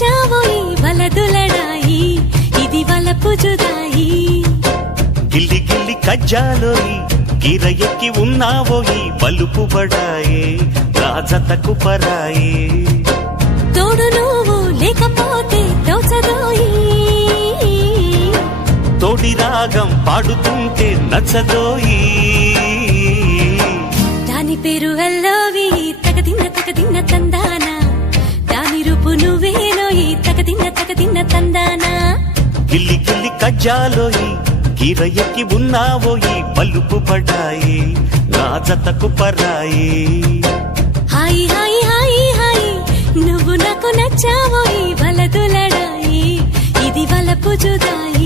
నచ్చావోయి వలదులడాయి ఇది వలపు జుదాయి గిల్లి గిల్లి కజ్జాలోయి గిర ఎక్కి ఉన్నావోయి బలుపు బడాయే రాజతకు పరాయే తోడు నువ్వు లేకపోతే తోచదోయి తోడి రాగం పాడుతుంటే నచ్చదోయి దాని పేరు అల్లోవి తగదిన్న తందానా దాని రూపు నువ్వేనోయి తగదిన్న తందానా గిల్లి గిల్లి కజ్జాలోయి గిర ఎక్కి ఉన్నావోయి బలుపు బడాయే రాజతకు పరాయే హాయి హాయి హాయి హాయి నువ్వు నాకు నచ్చావోయి వలదులడాయి ఇది వలపు జుదాయి